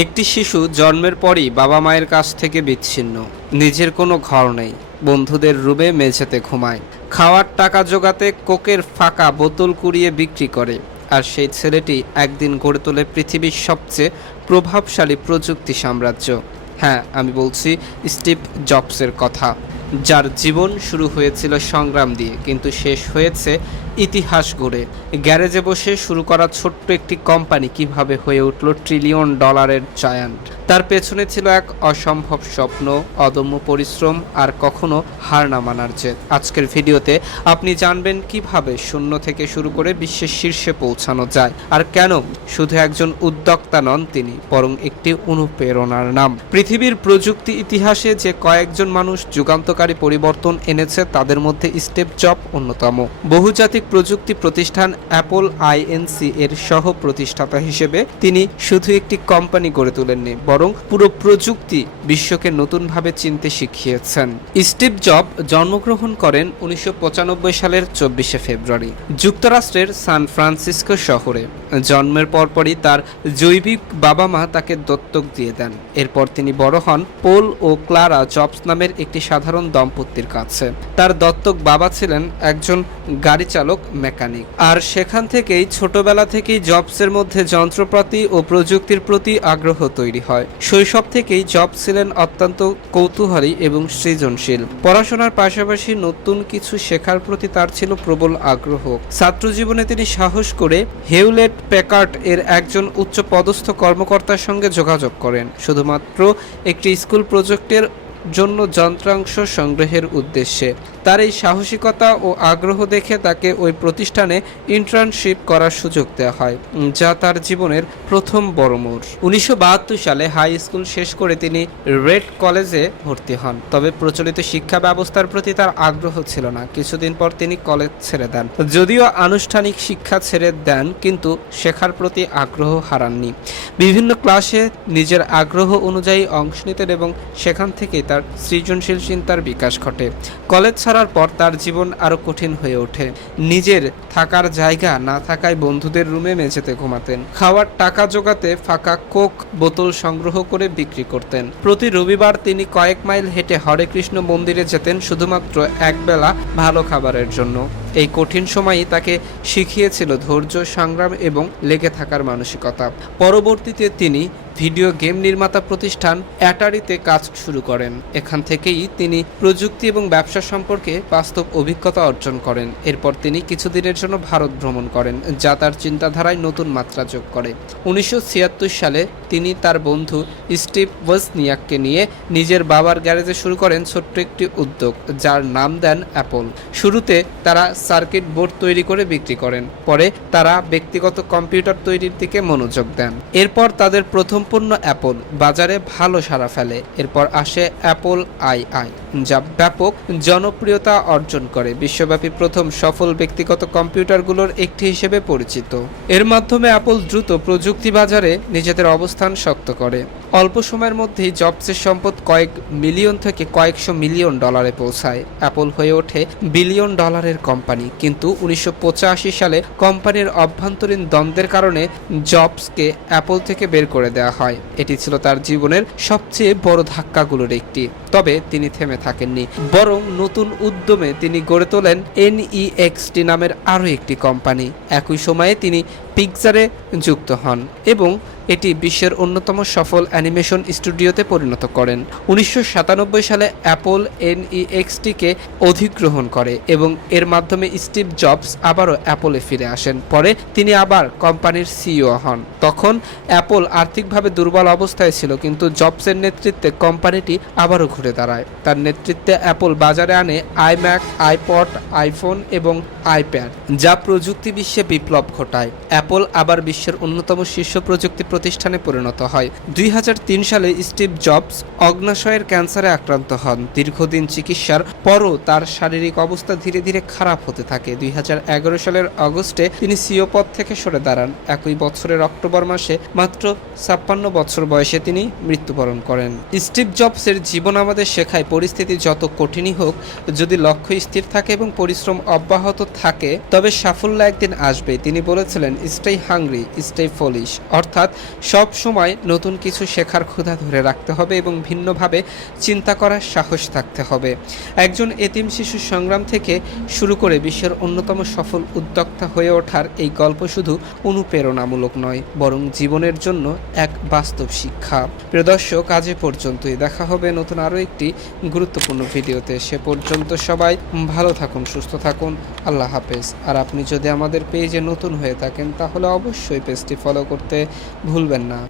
একটি শিশু জন্মের পরই বাবা মায়ের কাছ থেকে বিচ্ছিন্ন। নিজের কোনো ঘর নেই, বন্ধুদের রুমে মেঝেতে ঘুমায়, খাওয়ার টাকা জোগাতে কোকের ফাঁকা বোতল কুড়িয়ে বিক্রি করে। আর সেই ছেলেটি একদিন গড়ে তোলে পৃথিবীর সবচেয়ে প্রভাবশালী প্রযুক্তি সাম্রাজ্য। হ্যাঁ, আমি বলছি স্টিভ জবসের কথা, যার জীবন শুরু হয়েছিল সংগ্রাম দিয়ে কিন্তু শেষ হয়েছে ইতিহাস গড়ে। গ্যারেজে বসে শুরু করা ছোট্ট একটি কোম্পানি কিভাবে হয়ে উঠল ট্রিলিয়ন ডলারের জায়ান্ট। তার পেছনে ছিল এক অসম্ভব স্বপ্ন, অদম্য পরিশ্রম আর কখনো হার না মানার জেদ। আজকের ভিডিওতে আপনি জানবেন কিভাবে শূন্য থেকে শুরু করে বিশ্বের শীর্ষে পৌঁছানো যায়, আর কেন শুধু একজন উদ্যোক্তা নন তিনি, বরং একটি অনুপ্রেরণার নাম। পৃথিবীর প্রযুক্তি ইতিহাসে যে কয়েকজন মানুষ যুগান্তকারী পরিবর্তন এনেছে তাদের মধ্যে স্টিভ জব অন্যতম। বহুজাতিক প্রযুক্তি প্রতিষ্ঠান অ্যাপল আইএনসি এর সহ প্রতিষ্ঠাতা হিসেবে তিনি শুধু একটি কোম্পানি গড়ে তোলেননি, বরং পুরো প্রযুক্তি বিশ্বকে নতুনভাবে চিনতে শিখিয়েছেন। স্টিভ জব জন্মগ্রহণ করেন 1995 সালের 24শে ফেব্রুয়ারি যুক্তরাষ্ট্রের সান ফ্রান্সিসকো শহরে। জন্মের পরপরই তার জৈবিক বাবা মা তাকে দত্তক দিয়ে দেন। এরপর তিনি বড় হন পোল ও ক্লারা জবস নামের একটি সাধারণ দম্পতির কাছে। তার দত্তক বাবা ছিলেন একজন গাড়ি চালক মেকানিক, আর সেখান থেকেই ছোটবেলা থেকেই জবসের মধ্যে যন্ত্রপাতি ও প্রযুক্তির প্রতি আগ্রহ তৈরি হয়। শৈশব থেকেই জবস ছিলেন অত্যন্ত কৌতূহলী এবং সৃজনশীল। পড়াশোনার পাশাপাশি নতুন কিছু শেখার প্রতি তার ছিল প্রবল আগ্রহ। ছাত্র জীবনে তিনি সাহস করে হেউলেট প্যাকার্ড এর একজন উচ্চ পদস্থ কর্মকর্তার সঙ্গে যোগাযোগ করেন, শুধুমাত্র একটি স্কুল প্রজেক্টের জন্য যন্ত্রাংশ সংগ্রহের উদ্দেশ্যে। তার এই সাহসিকতা ও আগ্রহ দেখে তাকে ওই প্রতিষ্ঠানে ইন্টার্নশিপ করার সুযোগ দেওয়া হয়, যা তার জীবনের প্রথম বড় মোড়। 1972 সালে হাই স্কুল শেষ করে তিনি রেড কলেজে ভর্তি হন, তবে প্রচলিত শিক্ষা ব্যবস্থার প্রতি তার আগ্রহ ছিল না। কিছুদিন পর তিনি কলেজ ছেড়ে দেন। যদিও আনুষ্ঠানিক শিক্ষা ছেড়ে দেন, কিন্তু শেখার প্রতি আগ্রহ হারাননি। বিভিন্ন ক্লাসে নিজের আগ্রহ অনুযায়ী অংশ নিতেন এবং সেখান থেকেই তার সৃজনশীল চিন্তার বিকাশ ঘটে। কলেজ ছাড়ার পর তার জীবন আরো কঠিন হয়ে ওঠে। নিজের থাকার জায়গা না থাকায় বন্ধুদের রুমে মেঝেতে ঘুমাতেন। খাওয়ার টাকা জোগাতে ফাঁকা কোক বোতল সংগ্রহ করে বিক্রি করতেন। প্রতি রবিবার তিনি কয়েক মাইল হেঁটে হরে কৃষ্ণ মন্দিরে যেতেন শুধুমাত্র একবেলা ভালো খাবারের জন্য। এই কঠিন সময়ই তাকে শিখিয়েছিল ধৈর্য, সংগ্রাম এবং লেগে থাকার মানসিকতা। পরবর্তীতে তিনি ভিডিও গেম নির্মাতা প্রতিষ্ঠান অ্যাটারিতে কাজ শুরু করেন। এখান থেকেই তিনি প্রযুক্তি এবং ব্যবসা সম্পর্কে বাস্তব অভিজ্ঞতা অর্জন করেন। এরপর তিনি কিছুদিনের জন্য ভারত ভ্রমণ করেন, যা তার চিন্তাধারায় নতুন মাত্রা যোগ করে। 1976 সালে তিনি তার বন্ধু স্টিভ ওজনিয়াককে নিয়ে নিজের বাবার গ্যারেজে শুরু করেন ছোট্ট একটি উদ্যোগ, যার নাম দেন অ্যাপল। শুরুতে তারা সার্কিট বোর্ড তৈরি করে বিক্রি করেন, পরে তারা ব্যক্তিগত কম্পিউটার তৈরির দিকে মনোযোগ দেন। এরপর তাদের প্রথম পণ্য অ্যাপল বাজারে ভালো সাড়া ফেলে। এরপর আসে অ্যাপল আই, যা ব্যাপক জনপ্রিয়তা অর্জন করে, বিশ্বব্যাপী প্রথম সফল ব্যক্তিগত কম্পিউটারগুলোর একটি হিসেবে পরিচিত। এর মাধ্যমে অ্যাপল দ্রুত প্রযুক্তি বাজারে নিজেদের অবস্থান শক্ত করে। অল্প সময়ের মধ্যেই জবসের সম্পদ কয়েক মিলিয়ন থেকে কয়েকশো মিলিয়ন ডলারে পৌঁছায়। অ্যাপল হয়ে ওঠে বিলিয়ন ডলারের কোম্পানি। কিন্তু 1985 সালে কোম্পানির অভ্যন্তরীণ দ্বন্দ্বের কারণে জবসকে অ্যাপল থেকে বের করে দেওয়া হয়। এটি ছিল তার জীবনের সবচেয়ে বড় ধাক্কাগুলোর একটি। তবে তিনি থেমে থাকেননি, বরং নতুন উদ্যমে তিনি গড়ে তোলেন NEXT নামের আরও একটি কোম্পানি। একই সময়ে তিনি পিক্সারে যুক্ত হন এবং এটি বিশ্বের অন্যতম সফল অ্যানিমেশন স্টুডিওতে পরিণত করেন। 1997 সালে অ্যাপল NEXT-কে অধিগ্রহণ করে এবং এর মাধ্যমে স্টিভ জবস আবারও অ্যাপলে ফিরে আসেন। পরে তিনি আবার কোম্পানির CEO হন। তখন অ্যাপল আর্থিকভাবে দুর্বল অবস্থায় ছিল, কিন্তু জবসের নেতৃত্বে কোম্পানিটি আবারও ঘুরে দাঁড়ায়। তার নেতৃত্বে অ্যাপল বাজারে আনে আইম্যাক, আইপড, আইফোন এবং আইপ্যাড, যা প্রযুক্তি বিশ্বে বিপ্লব ঘটায়। অ্যাপল আবার বিশ্বের অন্যতম শীর্ষ প্রযুক্তি প্রতিষ্ঠানে পরিণত হয়। 2003 সালে স্টিভ জবস অগ্ন্যাশয়ের ক্যান্সারে আক্রান্ত হন। দীর্ঘদিন চিকিৎসার পরও তার শারীরিক অবস্থা ধীরে ধীরে খারাপ হতে থাকে। 2011 সালের অগস্টে তিনি CEO পদ থেকে সরে দাঁড়ান। একই বছরের অক্টোবর মাসে মাত্র 56 বছর বয়সে তিনি মৃত্যুবরণ করেন। স্টিভ জবসের জীবন আমাদের শেখায় পরিস্থিতি যত কঠিনই হোক, যদি লক্ষ্য স্থির থাকে এবং পরিশ্রম অব্যাহত থাকে তবে সাফল্য একদিন আসবে। তিনি বলেছিলেন, স্টে হাংরি, স্টে ফলিশ, অর্থাৎ সব সময় নতুন কিছু শেখার ক্ষুধা ধরে রাখতে হবে এবং ভিন্নভাবে চিন্তা করার সাহস থাকতে হবে। একজন এতিম শিশুর সংগ্রাম থেকে শুরু করে বিশ্বের অন্যতম সফল উদ্যোক্তা হয়ে ওঠার এই গল্প শুধু অনুপ্রেরণামূলক নয়, বরং জীবনের জন্য এক বাস্তব শিক্ষা। প্রিয় দর্শক, আজ এ পর্যন্তই। দেখা হবে নতুন আরও একটি গুরুত্বপূর্ণ ভিডিওতে। সে পর্যন্ত সবাই ভালো থাকুন, সুস্থ থাকুন। আল্লাহ হাফেজ। আর আপনি যদি আমাদের পেজে নতুন হয়ে থাকেন তাহলে অবশ্যই পেজটি ফলো করতে ভুলবেন না।